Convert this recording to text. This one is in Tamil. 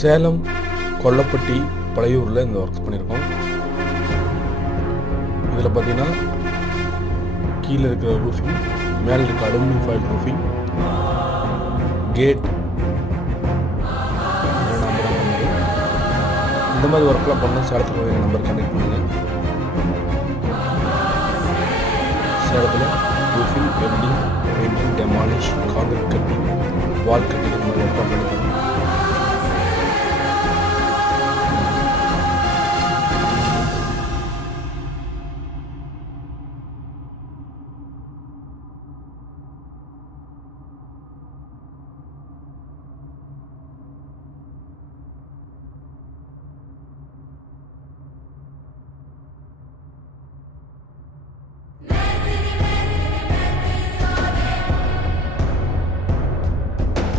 சேலம் கொல்லப்பட்டி பழையூரில் இந்த ஒர்க்ஸ் பண்ணியிருக்கோம். இதில் பார்த்தீங்கன்னா கீழே இருக்கிற ரூஃபிங், மேலே இருக்கிற அலுமினியம் ஃபாயில் ரூஃபிங், கேட் இந்த மாதிரி ஒர்க்லாம் பண்ண சேலத்தில் எங்கள் நம்பர் கான்டெக்ட் பண்ணுங்கள். சேலத்தில் roofing, welding, painting, demolish, concrete cutting, wall cutting இந்த மாதிரி ஒர்க்லாம் பண்ணி